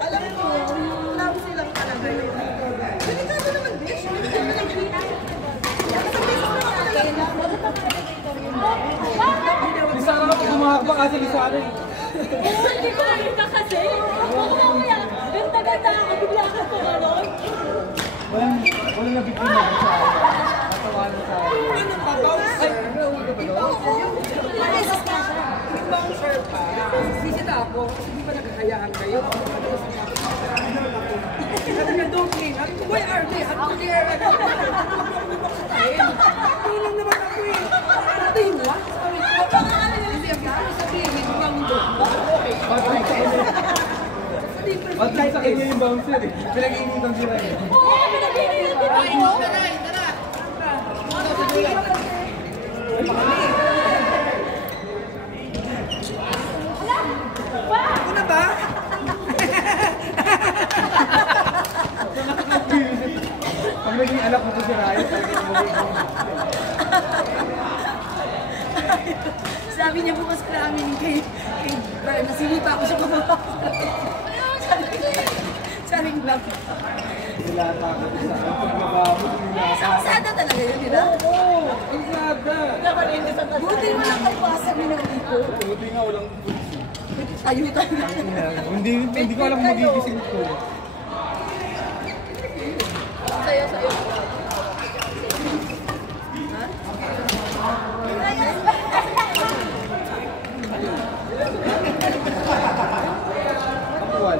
Alam mo, love silang talaga yun. Delikado naman, bitch. Lisa na ako gumakba kasi Lisa na eh. Oo, hindi ko nakita kasi. Oo, kuya. Ganda-ganda ako. Bigla ka tumalon. Walang nabigyan na sa akin. Natawanan sa akin. Ano pa, bouncer? Ay, Bouncer pa. Sisita ako. Kasi di ba nagkakayaan kayo? Sabi niya, don't leave. Why are they? Ano ba kaya? Tulong naman ako eh. Ano yung what? Sabi ko, hindi ang gano'n sabihin, yung bouncer. Patay sa kanya yung bouncer eh. Pinag-iinitan sila eh. oo, pinag-iinitin ako. Ako na ba? Pag naging anak mo ko si Ryan, talagang magiging. Sabi niya bukas ka namin kay Brian, nasimuta ako siya kumapasok. Sabi ko lang. Sila takot sa pagbabago nila. Sada talaga yun, di ba? Oo, ang sada. Buti mo lang kapasa mo ng iko. Buti nga walang Tayo tayo. Hindi ko alam kung magigising ko. Sayo. Actual.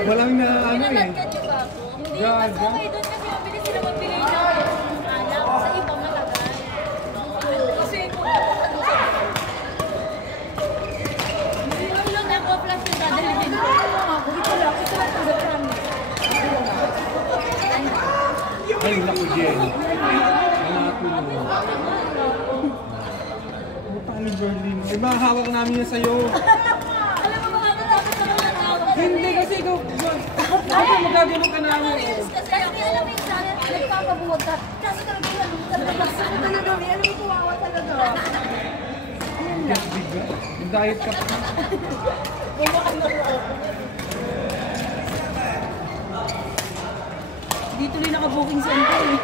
Walang na ano eh. Pinalagyan niyo ba ako? Hindi, mas okay doon kasi mabilis sila magbigay ng alak. Sa iba matagal. Kasi kung hindi lang ako plus yung dadalhin ko. Dito lang, ito lang ang gagawin. Ay, naku Jen. Putang ni Berlin. Ay, mahahawak namin yan sa'yo. Alam mo ba dapat sa mga tao? Hindi kasi ikaw. Ako magagano ka namin. Kasi alam mo yung sana, nagpapabuwag ka. Kasi talaga yan. Talaga talaga. Alam mo, tuwawa talaga. Yes, biga. Yung diet ka pa. Bumakan na ako. Dito rin naka-booking center eh.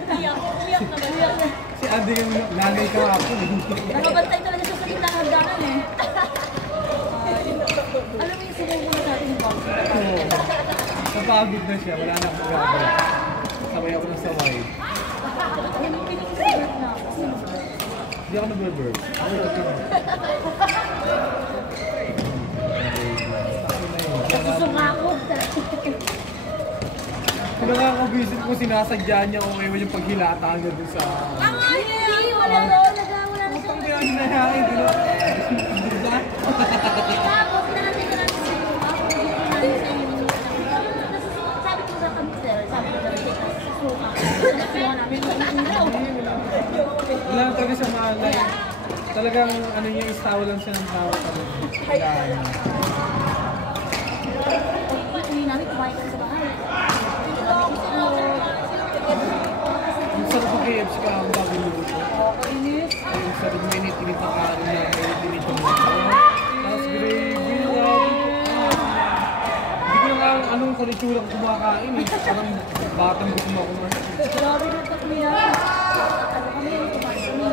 Umiyak na ba? Umiyak na. Si Ate yung nanay ka ako. Nakabantay talaga siya sa gitna ng hagdanan eh. Alam mo yung sumubunod natin yung box. Napagod na siya. Wala na akong magagawa. Sabay ako ng saway. Yan yung pinag-sulat na ako. Hindi ako nag-burp. Susungakot. Kung nakakabisit ko, sinasadya niya kung ewan yung paghilata niya dun sa... Hindi, wala na. Wala na siya. Putang pinahinahain, di ba? Diba? Tapos natin ka natin sa iyo. Sabi ko sa computer, sabi ko sa susuka. Nakuha namin yung ilaw. Wala na talaga siya maalay. Talagang ano niya, istawa lang siya ng tao. Kaya Uwi namin, kumain kami sa bahay. ang sarap ng KFC ka ang bago niluto. Inis. Ang sarap na init-init na kaano na init-init yung tapos gravy lang. Hindi ko lang anong kalitsura ko kumakain eh. Parang batang gusto mo ako naman. Grabe na ito niya. Ano kami, kumain kami.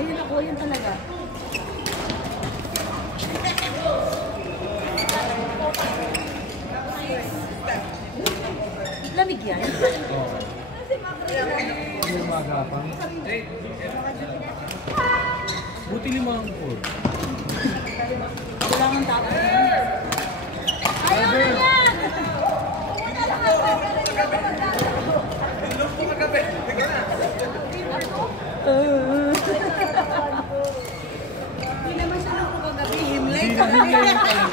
Ayun ako, yun talaga. Lamig yan. Hindi na magapang. Buti 5 ang pork. Kailangan tapos. Ayaw na niya! Hindi naman siya nung kagabi, himlay Hindi ka. na yung pala.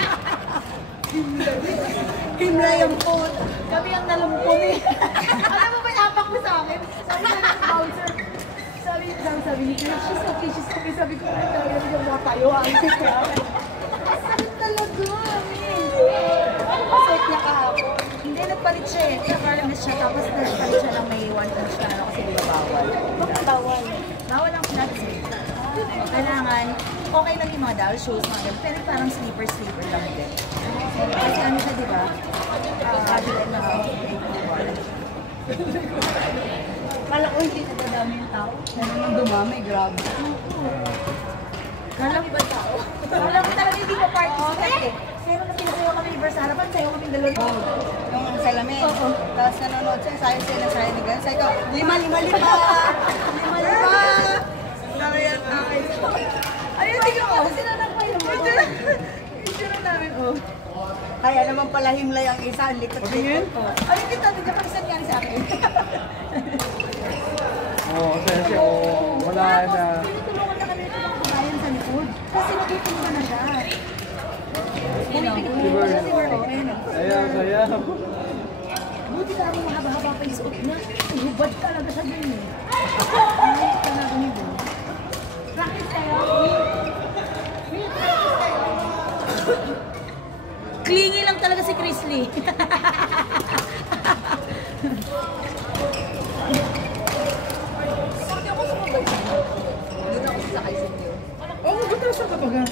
Himlay ang phone. Kami ang nalumpon eh. Alam mo ba yapak mo sa akin? Sabi na ng bouncer. Sabi ni Chris, she's okay, she's okay. Sabi ko, ay talaga yung mga tayo. Ang sakit talaga. Masakit niya kahapon. Hindi, nagpalit siya eh. Nag-armis siya, tapos nagpalit siya ng may 1 inch na ano kasi di ba bawal. Bakit bawal? Bawal ang nuts eh. Kailangan, okay lang yung mga doll shoes, mga ganun, pero parang sleeper lang din. Kasi ano siya, di ba? Kabila na Kala ko hindi nadadami yung tao. Ano nang dumami, grabe. Kala mo ba tao? Kala mo talaga hindi ko participate eh. Pero na pinasayo kami ni Versa, harapan sayo kami dalawa. Yung salamin. Tapos nanonood siya, sayo siya na sayo ni Gans. Sayo ko, lima. Sabi yan, okay. Ayun, tingnan mo, sinanang pa yun. Yung sira namin, oh. Kaya naman pala himlay ang isa, ang likot-likot. Ayun, kita, tingnan mo, isa niyan sa akin. Oo, kasi wala na. Tinutulungan na kami ito ng kabayan sa likod. Kasi nagtitinda na siya. Pinipigil siya si Verhoeven. Sayaw. Buti na ako mahaba-haba pa yung suot niya. Hubad talaga siya dun eh. Ay, talaga ni Bo. Practice tayo. Clingy lang talaga si Chris Lee. Doon ako sasakay sa inyo. Oo, ba't nasa ka baga?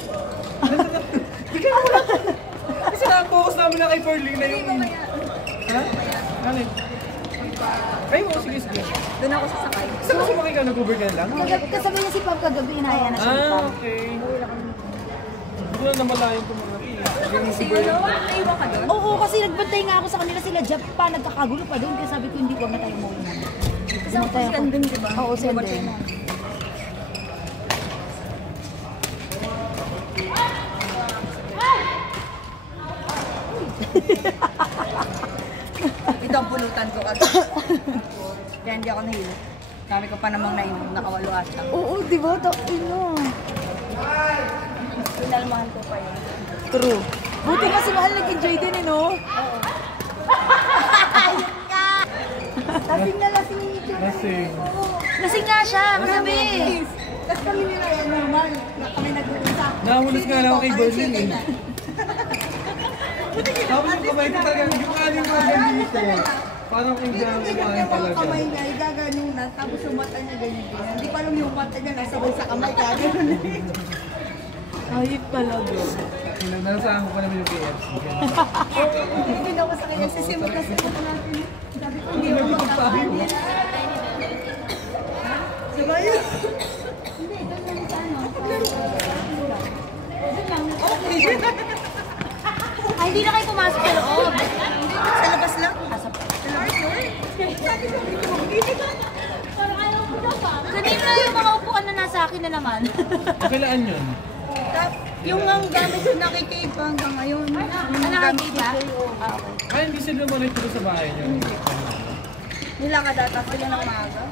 Bigyan mo na. Kasi na-focus namin na kay Perlene na yung... Ha? Ano yun? Ay, mo, sige. Doon ako sasakay. Saan ka sumakay ka? Nag-Uber ka lang? Kasabay niya si Pam kagabi, inaya na siya ni Pam. Okay. Hindi na namalayan itong mga Si ano, naiwan ka doon? Oo, kasi nagbantay nga ako sa kanila sila Japan, nagkakagulo pa doon. Kaya sabi ko, hindi ko na tayo maulan. Kasi ako si Kandeng, di ba? Oo, si Kandeng. Ito ang pulutan ko kasi. Kaya hindi ako nahilo. Dami ko pa namang nainom, nakawalo ata. Oo, di ba? Ino. Pinalmahan ko pa yun. True. Buti nga si Mahal nag-enjoy din, eh, no? Ayun nga! Lasing na lasing ni Ito. Lasing. Lasing nga siya, kagabi. Tapos kami nila yan, normal. Na kami nag-uusap. Nahulas nga lang ako kay Berlin eh. Tapos yung kamay ko talaga, yung kanin ko dito. Parang kung dyan kumain Yung talaga. kamay niya, igaganon na. Tapos yung mata niya ganyan-ganyan. Hindi pa alam yung mata niya, nasabay sa kamay. Kaya gano'n eh. Ayip talaga. Nanasahan ko pa naman yung KFC. Hindi na ako sa kanya. Sisimot na simot natin. Sabi ko, hindi ako magkakain. Sabay yun. Hindi, doon lang sa ano. Ay, hindi na kayo pumasok sa loob. Sa labas lang. Kanina yung mga upuan na nasa akin na naman. Kakilaan yun? Yung ang gamit ko nakikip hanggang ngayon. Ano nakikita? Ay, hindi sila monitor sa bahay niyo. Nilakad-ata sila ng maaga.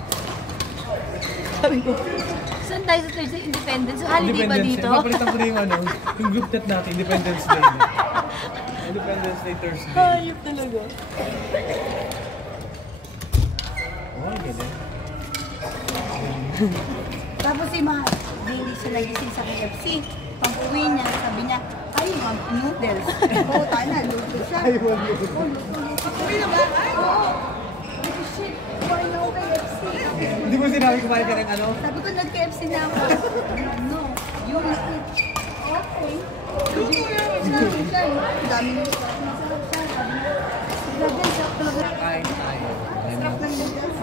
Sabi ko, saan tayo sa Thursday Independence? So, holiday ba dito? Mapalitan ko na yung ano, yung group chat natin, Independence Day. Independence Day Thursday. Hayop talaga. Oh, ganyan. Tapos si Mahal, hindi siya nagising sa KFC. Pag-uwi niya, sabi niya, ay, mag noodles. Oo, tayo na, noodles siya. Ay, wag mo. Uwi na ba? Ay, oo. Ay, shit, kumain ako KFC. Hindi mo sinabi kumain ka ng ano? Sabi ko, nag-KFC na ako. No, you eat. Okay. Luto yan. Sabi siya, ang dami niya. Masarap siya. Sabi niya, grabe, sarap talaga. Kain tayo. Sarap ng noodles.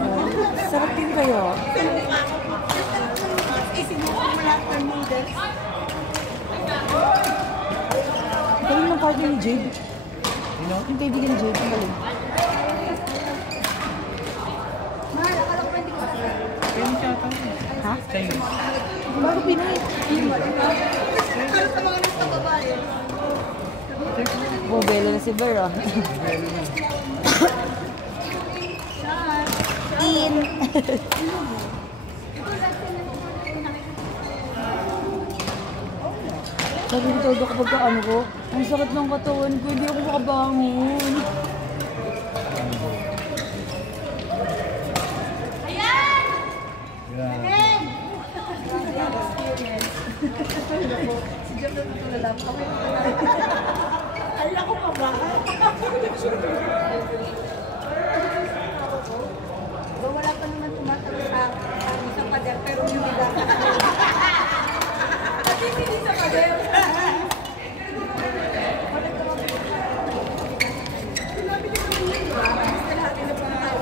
Sarap din kayo. Isinuha mo lahat ng noodles. Galing ng partner ni Jade. Sino? Yung kaibigan ni Jade. Galing. Mahal, akala ko pa hindi ko Ha? Chinese. Bago Pinoy. Pero sa mga nasa babae. Bobelo na si Ber, ah. In. Sabi ko todo kapag ano ko, ang sakit ng katawan ko, hindi ako makabangon. Yeah. Si Jeff na tutulala. Okay. Ala ko pa ba? Wala pa naman tumatagal sa pader, pero yung iba. Kasi hindi sa pader. Sinabi niyo naman yun, diba? Basta lahat na pang tao.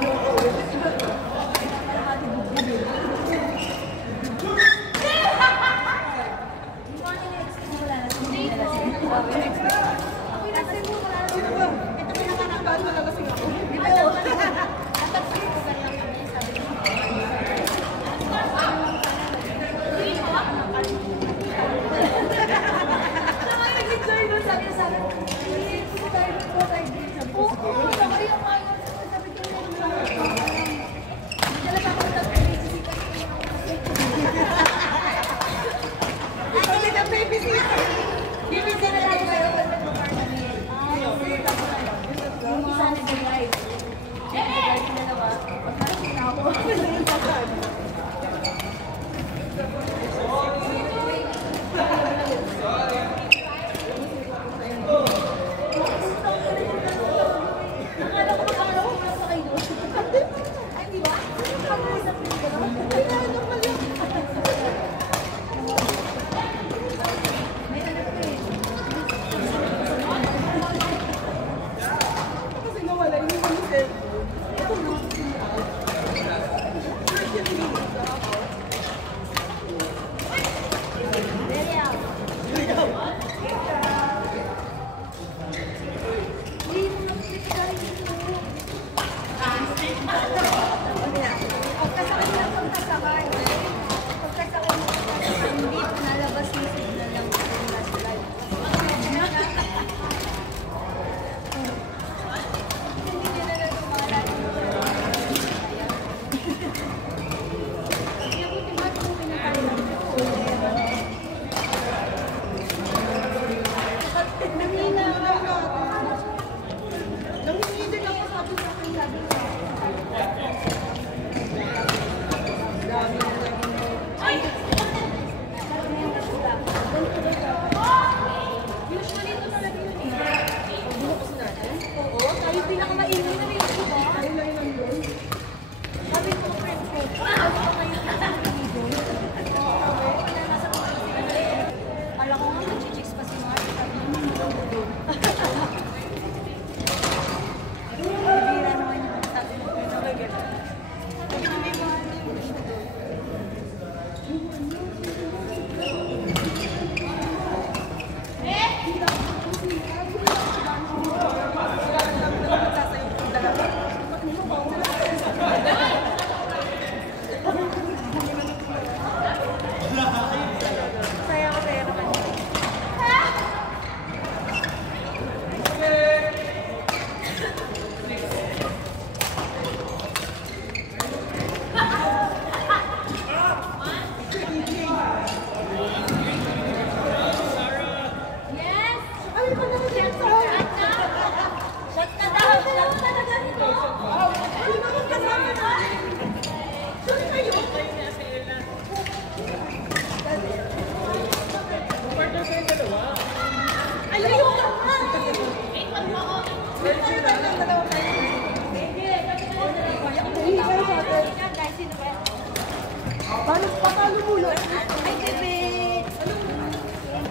Paano mo yun? Ay, bebe!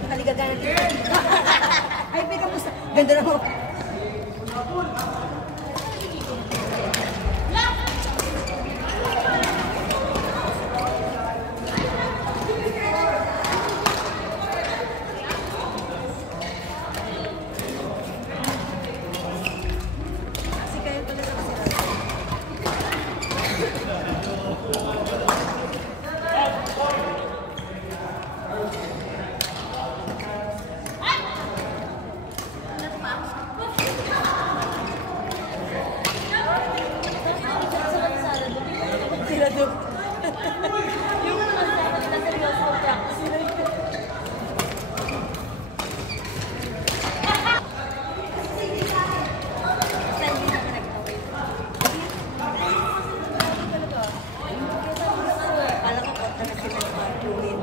Kaligagana din. Ay, bebe, kamusta? Ganda na mo. doon. Yung mga kasama nila seryoso practice nila. Kala ko kontra na sila ng mga fluid.